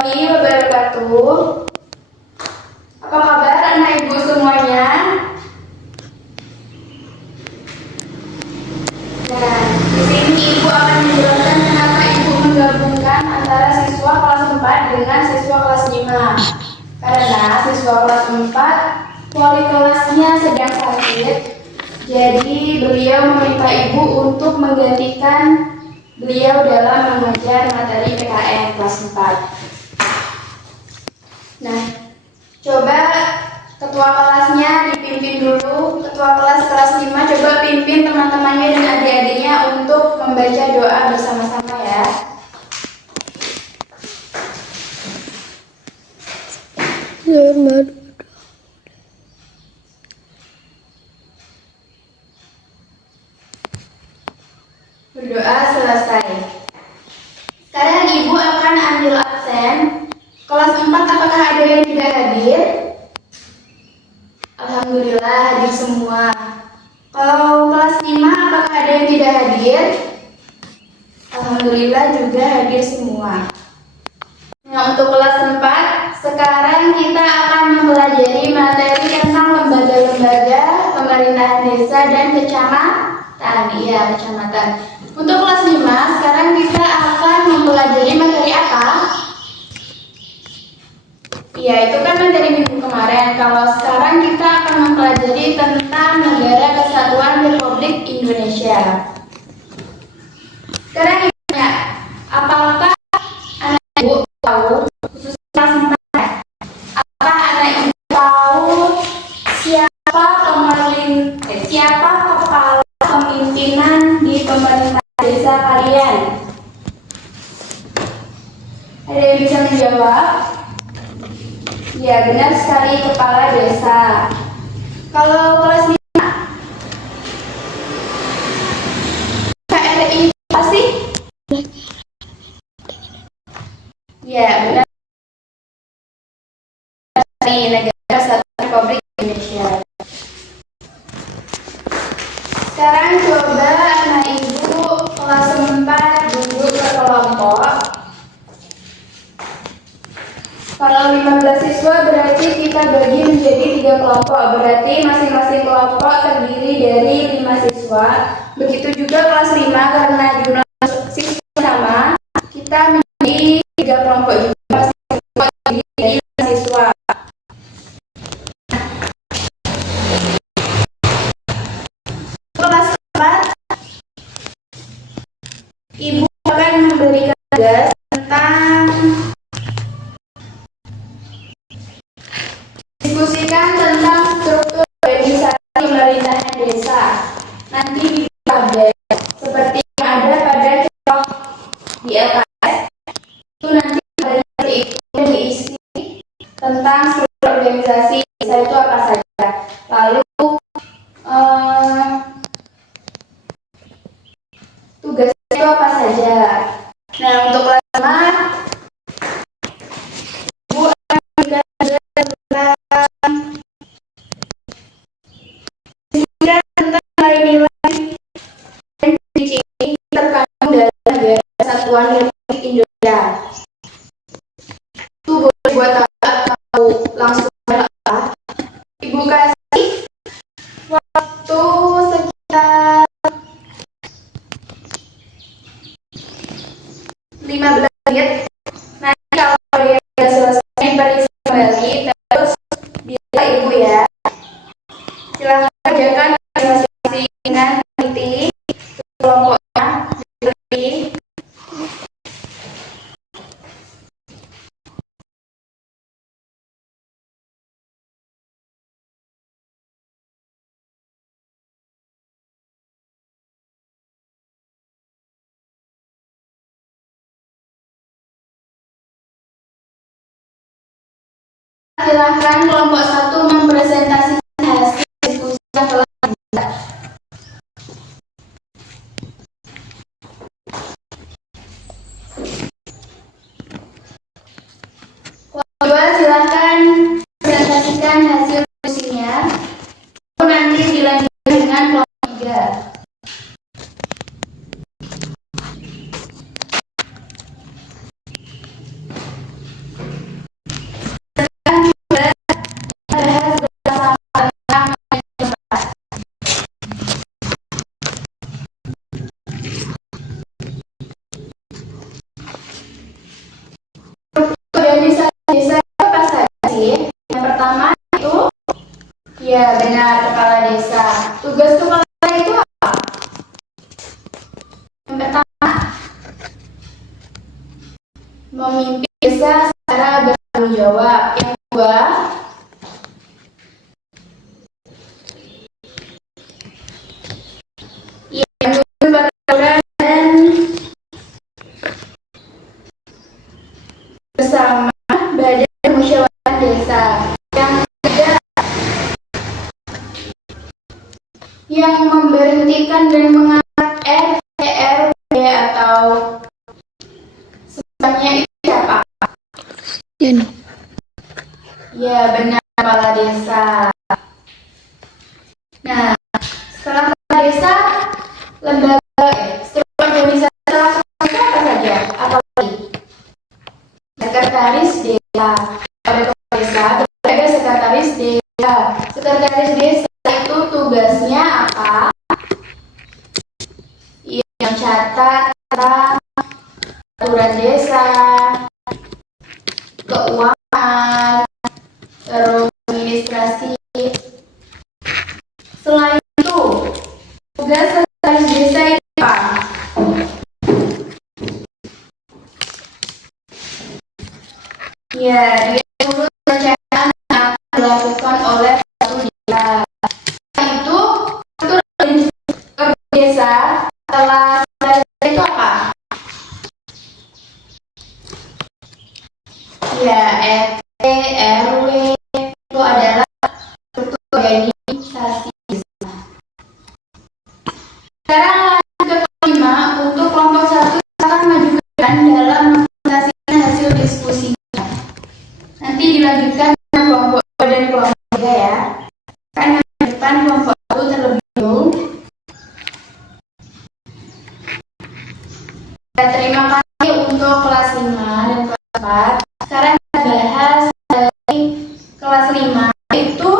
warahmatullahi wabarakatuh. Apa kabar anak ibu semuanya? Nah, di sini ibu akan menjelaskan kenapa ibu menggabungkan antara siswa kelas 4 dengan siswa kelas 5. Karena siswa kelas 4 wali kelasnya sedang sakit, jadi beliau meminta ibu untuk menggantikan beliau dalam mengajar materi PKN kelas 4. Nah, coba ketua kelasnya dipimpin dulu. Ketua kelas 5 coba pimpin teman-temannya dan adik-adiknya untuk membaca doa bersama-sama ya. Berdoa selesai. Sekarang ibu akan ambil absen. Kelas 4 apakah ada yang tidak hadir? Alhamdulillah hadir semua. Kalau kelas 5 apakah ada yang tidak hadir? Alhamdulillah juga hadir semua. Nah, untuk kelas 4 sekarang kita akan mempelajari materi tentang lembaga-lembaga pemerintahan desa dan kecamatan. Iya, kecamatan. Untuk kelas 5 sekarang kita akan mempelajari materi apa? Iya, itu kan materi minggu kemarin. Kalau sekarang kita akan mempelajari tentang Negara Kesatuan Republik Indonesia. Sekarang ya, apakah anak ibu tahu, khusus kelas 4, apakah anak ibu tahu siapa kepala pemimpinan di pemerintah desa kalian? Ada yang bisa menjawab? Ya, benar sekali, kepala desa. Kalau kelas 5, KRI pasti? Ya, benar sekali, Negara Kesatuan Republik Indonesia. Sekarang coba anak ibu kelas 4 duduk berkelompok. Kalau 15 siswa berarti kita bagi menjadi 3 kelompok. Berarti masing-masing kelompok terdiri dari 5 siswa. Begitu juga kelas 5 karena jumlah siswa sama, kita menjadi 3 kelompok juga. Masing-masing kelompok terdiri dari 5 siswa. Kelas 4, ibu akan memberikan tugas tentang diskusikan tentang struktur organisasi pemerintahan desa. Nanti di tabel seperti yang ada pada contoh di LKS itu nanti ada diisi tentang struktur organisasi desa itu apa saja. Lalu tugasnya itu apa saja. Nah, untuk kelas 5 ibu akan memberikan tentang nilai-nilai dan ciri-ciri terkandung dalam Negara Kesatuan Republik Indonesia. Itu boleh buat atau langsung apa? Ibu kasih waktu sekitar 15 menit. Nanti kalau dia sudah selesai periksa kembali, terus bisa ibu ya. Silahkan kerjakan masing-masing dengan teliti kelompoknya. Teliti. Silahkan kelompok 1 mempresentasikan hasil diskusi yang telah dibuat. Kelompok 2 silahkan presentasikan hasil diskusinya. Nanti dilanjutkan dengan kelompok 3. Ya, benar, kepala desa. Tugas kepala desa itu apa? Yang pertama, memimpin desa secara bertanggung jawab. Yang kedua, menyusun peraturan dan bersama badan musyawarah desa. Yang ketiga, yang memberhentikan dan mengangkat RT RW atau sebagainya itu siapa? Ya, benar, kepala desa. Nah, setelah kepala desa, lembaga struktur organisasi apa saja? Apalagi sekretaris desa. Pada kepala desa ada sekretaris desa. Sekretaris desa itu tugasnya apa? Ya, mencatat aturan desa, keuangan, terus administrasi. Selain itu, tugas sekretaris desa itu apa? Ya, dia mengurus perencanaan yang akan dilakukan oleh satu desa. Setelah itu, struktur desa setelah selesai itu apa? Ya, RT, RW itu adalah struktur organisasi desa. Sekarang lanjut ke kelima, untuk kelompok 1 akan mengajukan dalam mempresentasikan hasil diskusi. Nanti dilanjutkan dengan kelompok 2 dan kelompok 3 ya. Kan yang depan kelompok 1 terlebih dahulu. Terima kasih untuk kelas 5 dan kelas 4. Sekarang kita bahas dari kelas 5 itu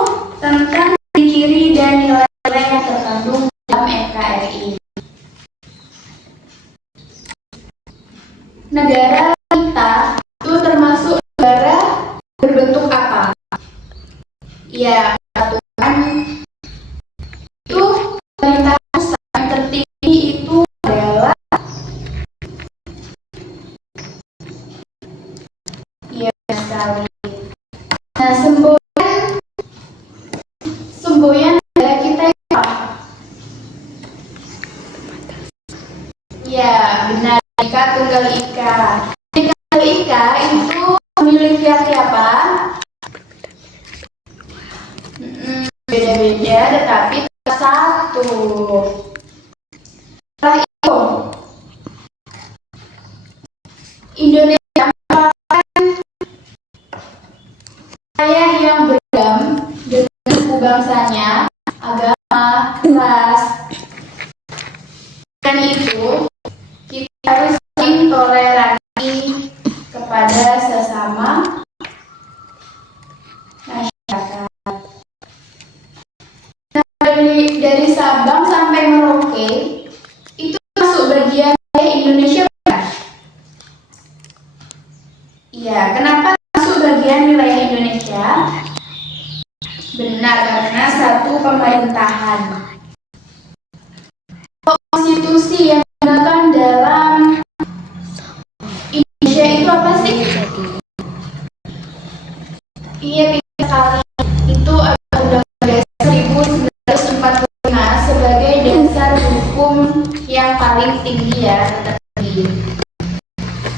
tentang ciri dan nilai-nilai yang terkandung dalam NKRI. Negara kita itu termasuk negara berbentuk apa? Ya, kesatuan itu pemerintahan pusat yang tertinggi itu adalah ya sekali. Nah, semboyan negara kita itu apa? Ya, benar, Bhinneka Tunggal Ika. Bhinneka Tunggal Ika itu memiliki arti apa? Beda-beda tetapi satu. Setelah itu, Indonesia merupakan wilayah yang beragam dengan suku bangsanya, agama, ras. Dan itu kita harus saling toleransi kepada sesama masyarakat. Nah, dari Sabang sampai Merauke itu masuk bagian Indonesia bukan? Iya, kenapa masuk bagian wilayah Indonesia? Benar, karena satu pemerintahan. Konstitusi yang digunakan dalam Indonesia itu apa sih? Iya, sekali. Itu adalah Undang-Undang Dasar 1945 sebagai dasar hukum yang paling tinggi ya, tertinggi.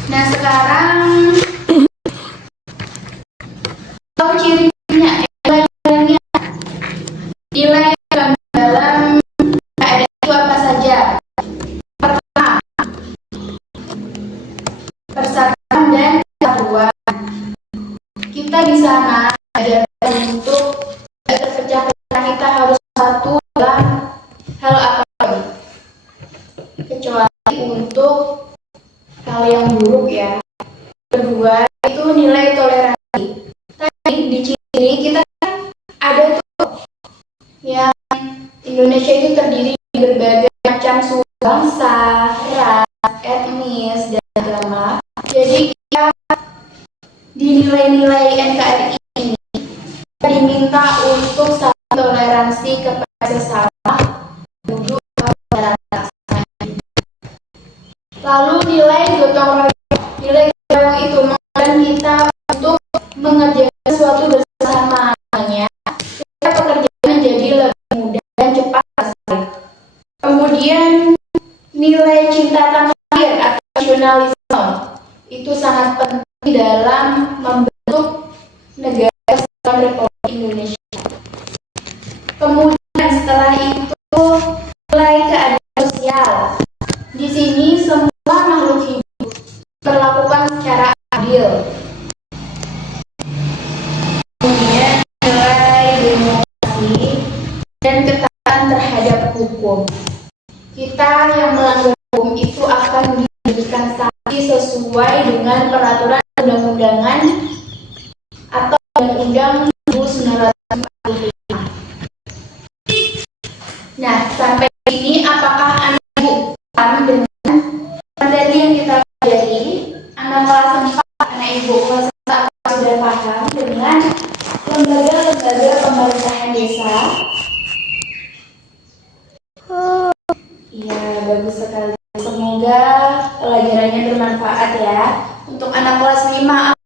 Nah, sekarang tahu cirinya, nilai-nilainya. Nilai dalam NKRI itu apa saja? Pertama, persatuan dan kesatuan. Kita di sana diajarkan untuk tidak terpecah-pecah, kita harus satu dalam hal apapun, kecuali untuk hal yang buruk ya. Kedua, itu nilai toleransi. Tadi di ciri kita ada tuh yang Indonesia itu terdiri dari berbagai macam suku, bangsa, ras, etnis, dan agama. Jadi kita di nilai-nilai NKRI ini diminta untuk saling toleransi kepada sesama, duduk pada rata. Lalu nilai gotong royong. Nilai gotong royong itu mengajarkan kita untuk mengerjakan sesuatu bersama. Kita pekerjaan menjadi lebih mudah dan cepat selesai. Kemudian nilai cinta tanah air atau nasionalisme itu sangat penting dalam membentuk negara Kesatuan Republik Indonesia. Kemudian setelah itu nilai keadilan sosial. Di sini semua makhluk hidup diperlakukan secara adil. Kemudian nilai demokrasi dan ketaatan terhadap hukum. Kita yang melanggar hukum itu akan diberikan sanksi sesuai dengan peraturan undang-undangan atau Undang-Undang 1945. Nah, sampai ini apakah Anak Ibu paham dengan materi yang kita pelajari? Anak kelas 4, Anak Ibu kelas 4 sudah paham dengan lembaga-lembaga pemerintahan desa? Iya, bagus sekali. Semoga pelajarannya bermanfaat ya. Untuk anak kelas 5,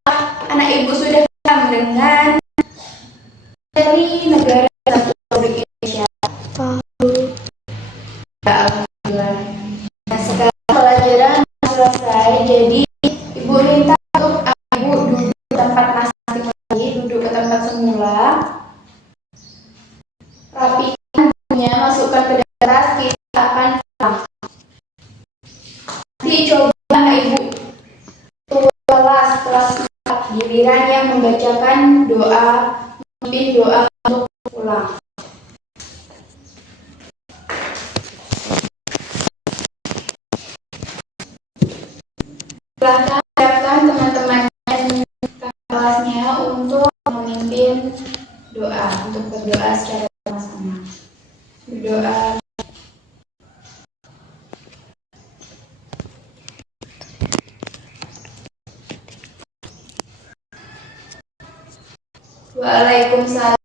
Anak Ibu sudah paham dengan materi negara Republik Indonesia? Alhamdulillah. Nah, sekarang pelajaran selesai. Jadi Ibu minta untuk Ibu duduk ke tempat masing-masing, duduk ke tempat semula. Rapikan bukunya, masukkan ke dalam tas, kita akan pulang. Nanti coba Ibu kelas 4 giliran yang membacakan doa, memimpin doa untuk pulang. Silahkan siapkan teman-teman kelasnya untuk memimpin doa, untuk berdoa secara sama-sama. Berdoa. Waalaikumsalam